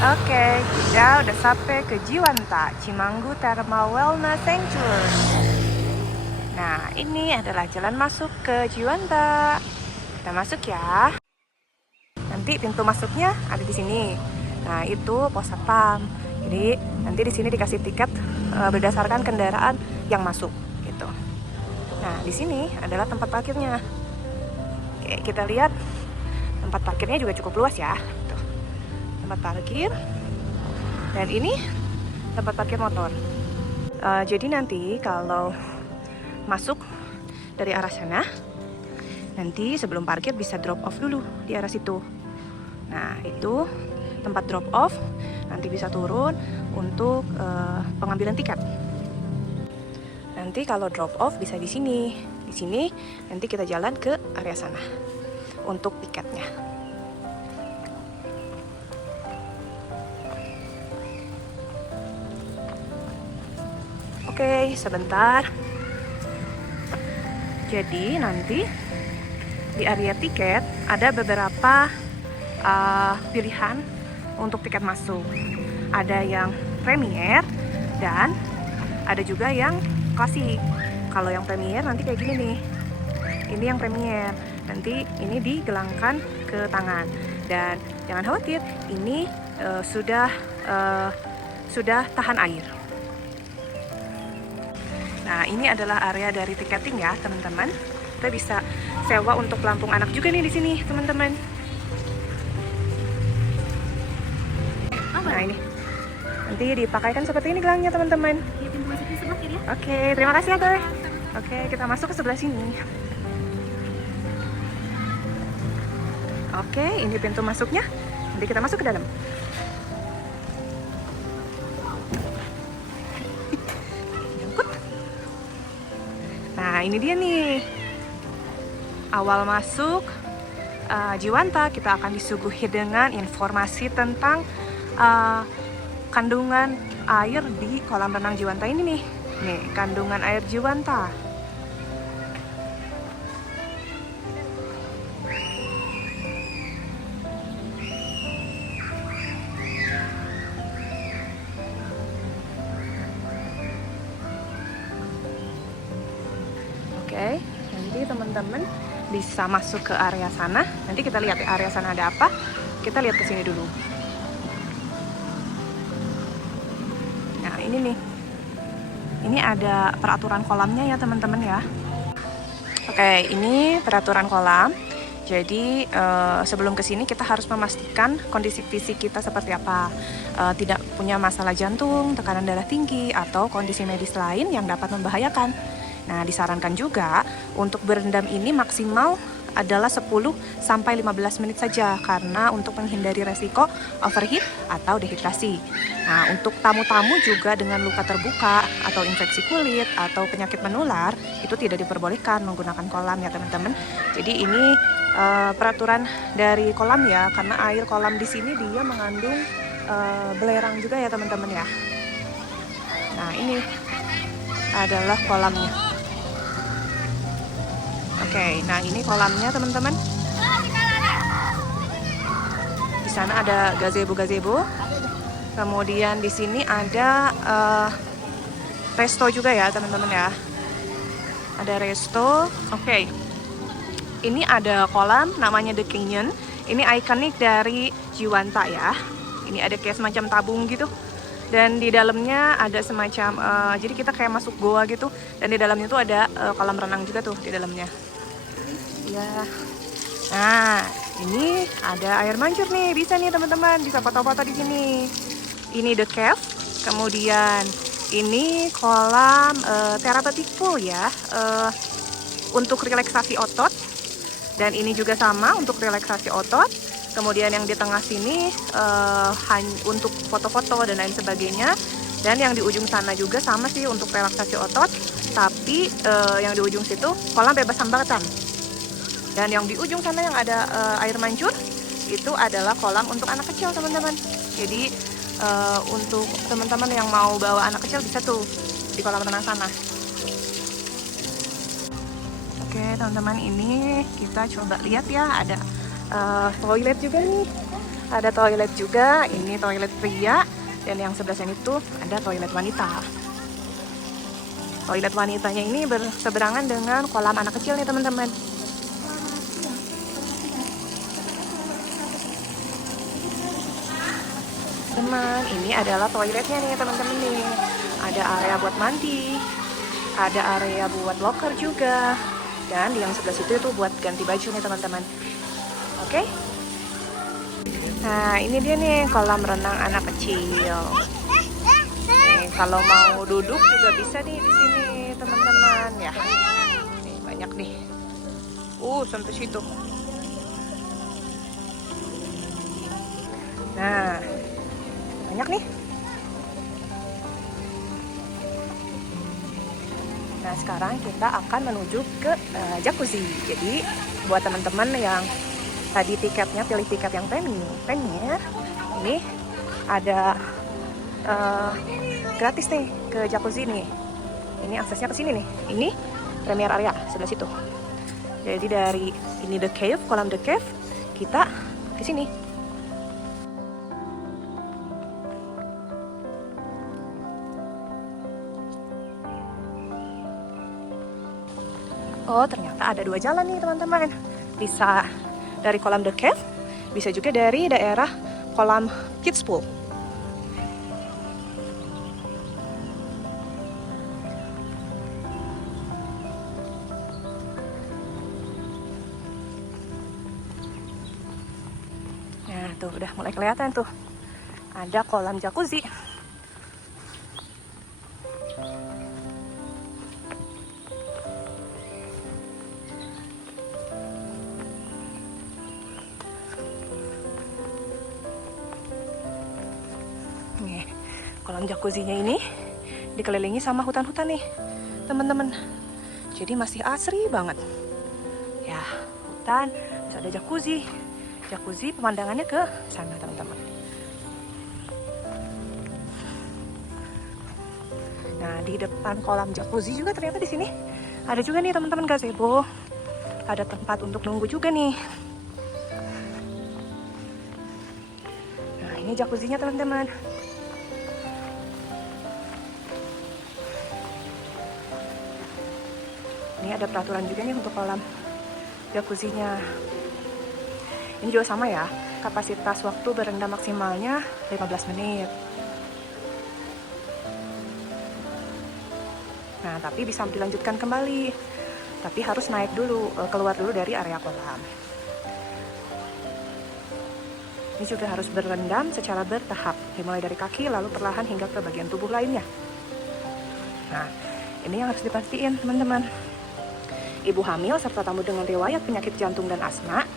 Oke, kita udah sampai ke Jiwanta, Cimanggu Thermal Wellness Sanctuary. Nah, ini adalah jalan masuk ke Jiwanta. Kita masuk ya. Nanti pintu masuknya ada di sini. Nah, itu pos satpam. Jadi, nanti di sini dikasih tiket berdasarkan kendaraan yang masuk gitu. Nah, di sini adalah tempat parkirnya. Oke, kita lihat tempat parkirnya juga cukup luas ya. Tuh. Tempat parkir. Dan ini tempat parkir motor. Jadi nanti kalau masuk dari arah sana, nanti sebelum parkir bisa drop off dulu di arah situ. Nah, itu tempat drop off. Nanti bisa turun untuk pengambilan tiket. Nanti kalau drop off bisa di sini. Di sini nanti kita jalan ke area sana untuk tiketnya. Oke, sebentar. Jadi nanti di area tiket ada beberapa pilihan untuk tiket masuk. Ada yang Premier dan ada juga yang klasik. Kalau yang Premier nanti kayak gini nih. Ini yang Premier. Nanti ini digelangkan ke tangan. Dan jangan khawatir, ini sudah tahan air. Nah, ini adalah area dari tiketing ya, teman-teman. Kita bisa sewa untuk pelampung anak juga nih di sini, teman-teman. Nah, ini. Nanti dipakaikan seperti ini gelangnya, teman-teman. Oke, terima kasih ya, Ter. Oke, kita masuk ke sebelah sini. Oke, ini pintu masuknya. Nanti kita masuk ke dalam. Nah, ini dia nih. Awal masuk Jiwanta, kita akan disuguhi dengan informasi tentang kandungan air di kolam renang Jiwanta ini nih. Nih, kandungan air Jiwanta. Oke, nanti teman-teman bisa masuk ke area sana. Nanti kita lihat di area sana ada apa. Kita lihat ke sini dulu. Nah, ini nih. Ini ada peraturan kolamnya ya, teman-teman ya. Oke, ini peraturan kolam. Jadi sebelum kesini kita harus memastikan kondisi fisik kita seperti apa. Tidak punya masalah jantung, tekanan darah tinggi, atau kondisi medis lain yang dapat membahayakan. Nah, disarankan juga untuk berendam ini maksimal adalah 10-15 menit saja karena untuk menghindari resiko overheat atau dehidrasi. Nah, untuk tamu-tamu juga dengan luka terbuka atau infeksi kulit atau penyakit menular itu tidak diperbolehkan menggunakan kolam ya, teman-teman. Jadi ini peraturan dari kolam ya, karena air kolam di sini dia mengandung belerang juga ya, teman-teman ya. Nah, ini adalah kolamnya. Oke, nah ini kolamnya, teman-teman. Di sana ada gazebo. Kemudian di sini ada resto juga ya, teman-teman ya. Ada resto. Oke. Ini ada kolam namanya The Canyon. Ini ikonik dari Jiwanta ya. Ini ada kayak semacam tabung gitu. Dan di dalamnya ada semacam jadi kita kayak masuk goa gitu. Dan di dalamnya tuh ada kolam renang juga tuh di dalamnya. Ya. Nah, ini ada air mancur nih. Bisa nih, teman-teman, bisa foto-foto di sini. Ini The Cave. Kemudian ini kolam therapeutic pool ya. Untuk relaksasi otot. Dan ini juga sama untuk relaksasi otot. Kemudian yang di tengah sini untuk foto-foto dan lain sebagainya. Dan yang di ujung sana juga sama sih untuk relaksasi otot. Tapi yang di ujung situ kolam bebas hambatan. Dan yang di ujung sana yang ada air mancur itu adalah kolam untuk anak kecil, teman-teman. Jadi untuk teman-teman yang mau bawa anak kecil bisa tuh di kolam renang sana. Oke, teman-teman, ini kita coba lihat ya, ada toilet juga nih. Ada toilet juga, ini toilet pria. Dan yang sebelah sini tuh ada toilet wanita. Toilet wanitanya ini berseberangan dengan kolam anak kecil nih teman-teman. Teman, ini adalah toiletnya nih teman-teman nih. Ada area buat mandi, ada area buat locker juga. Dan yang sebelah situ itu buat ganti baju nih teman-teman. Oke? Nah, ini dia nih kolam renang anak kecil. Nih, kalau mau duduk juga bisa nih di sini, teman-teman ya. Nih, banyak nih. Sampai situ. Nah, banyak nih. Nah, sekarang kita akan menuju ke jacuzzi. Jadi, buat teman-teman yang tadi tiketnya pilih tiket yang premier, ini ada gratis nih ke jacuzzi nih. Ini aksesnya ke sini nih. Ini premier area sebelah situ. Jadi dari ini the cave, kolam the cave, kita ke sini. Oh, ternyata ada 2 jalan nih teman-teman. Bisa dari kolam The Cave, bisa juga dari daerah kolam Kids Pool. Nah, tuh udah mulai kelihatan tuh. Ada kolam jacuzzi. Nih, kolam jacuzzinya ini dikelilingi sama hutan-hutan nih, teman-teman. Jadi masih asri banget. Ya, hutan, terus ada jacuzzi. Jacuzzi pemandangannya ke sana, teman-teman. Nah, di depan kolam jacuzzi juga ternyata di sini ada juga nih teman-teman gazebo. Ada tempat untuk nunggu juga nih. Nah, ini jacuzzinya teman-teman. Ini ada peraturan juga nih untuk kolam jacuzzinya. Ini juga sama ya, kapasitas waktu berendam maksimalnya 15 menit. Nah, tapi bisa dilanjutkan kembali. Tapi harus naik dulu, keluar dulu dari area kolam. Ini juga harus berendam secara bertahap, dimulai dari kaki lalu perlahan hingga ke bagian tubuh lainnya. Nah, ini yang harus dipastikan teman-teman. Ibu hamil serta tamu dengan riwayat penyakit jantung dan asma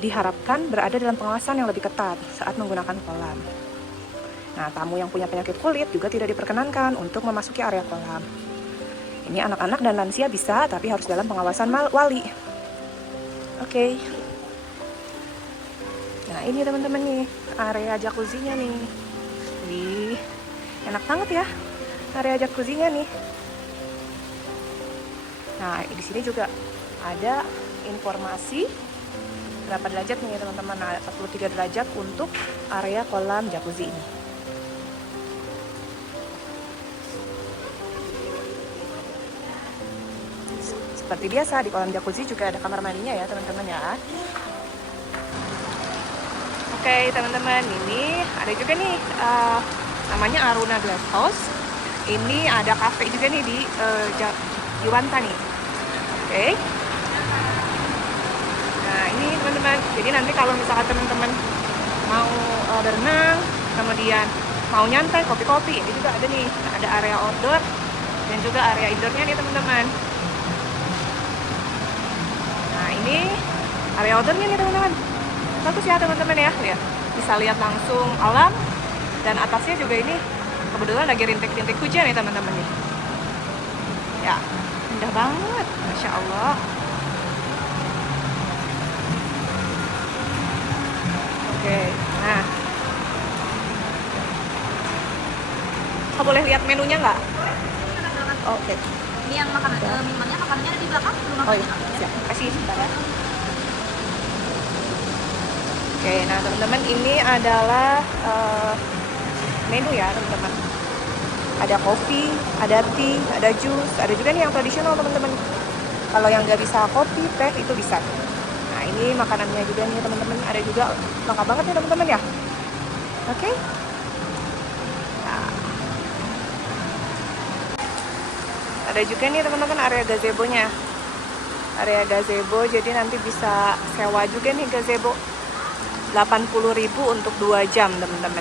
diharapkan berada dalam pengawasan yang lebih ketat saat menggunakan kolam. Nah, tamu yang punya penyakit kulit juga tidak diperkenankan untuk memasuki area kolam. Ini anak-anak dan lansia bisa, tapi harus dalam pengawasan wali. Oke. Nah, ini teman-teman nih, area jacuzzinya nih. Wih, enak banget ya area jacuzzinya nih. Nah, di sini juga ada informasi berapa derajat nih teman-teman. Nah, 43 derajat untuk area kolam jacuzzi ini. Seperti biasa di kolam jacuzzi juga ada kamar mandinya ya teman-teman ya. Oke teman-teman, ini ada juga nih namanya Aruna Glass House. Ini ada cafe juga nih di Jiwanta nih. Oke. Nah, ini teman-teman. Jadi nanti kalau misalkan teman-teman mau berenang, kemudian mau nyantai, kopi-kopi, ini juga ada nih. Ada area outdoor dan juga area indoornya nih teman-teman. Nah, ini area outdoornya nih teman-teman. Bagus ya teman-teman ya. Lihat, bisa lihat langsung alam dan atasnya juga ini kebetulan lagi rintik-rintik hujan nih teman-teman nih. Ya, indah banget, Masya Allah. Oke, nah, kau boleh lihat menunya nggak? Oke. Ini yang minumannya makanannya ada di belakang. Oh iya, siap. Kasih sebentar ya. Oke, nah teman-teman ini adalah menu ya teman-teman. Ada kopi, ada tea, ada jus, ada juga nih yang tradisional teman-teman. Kalau yang nggak bisa kopi, teh itu bisa. Nah ini makanannya juga nih teman-teman. Ada juga lengkap banget ya teman-teman ya. Oke. Nah, ada juga nih teman-teman area gazebo-nya. Area gazebo, jadi nanti bisa sewa juga nih gazebo. 80.000 untuk 2 jam teman-teman.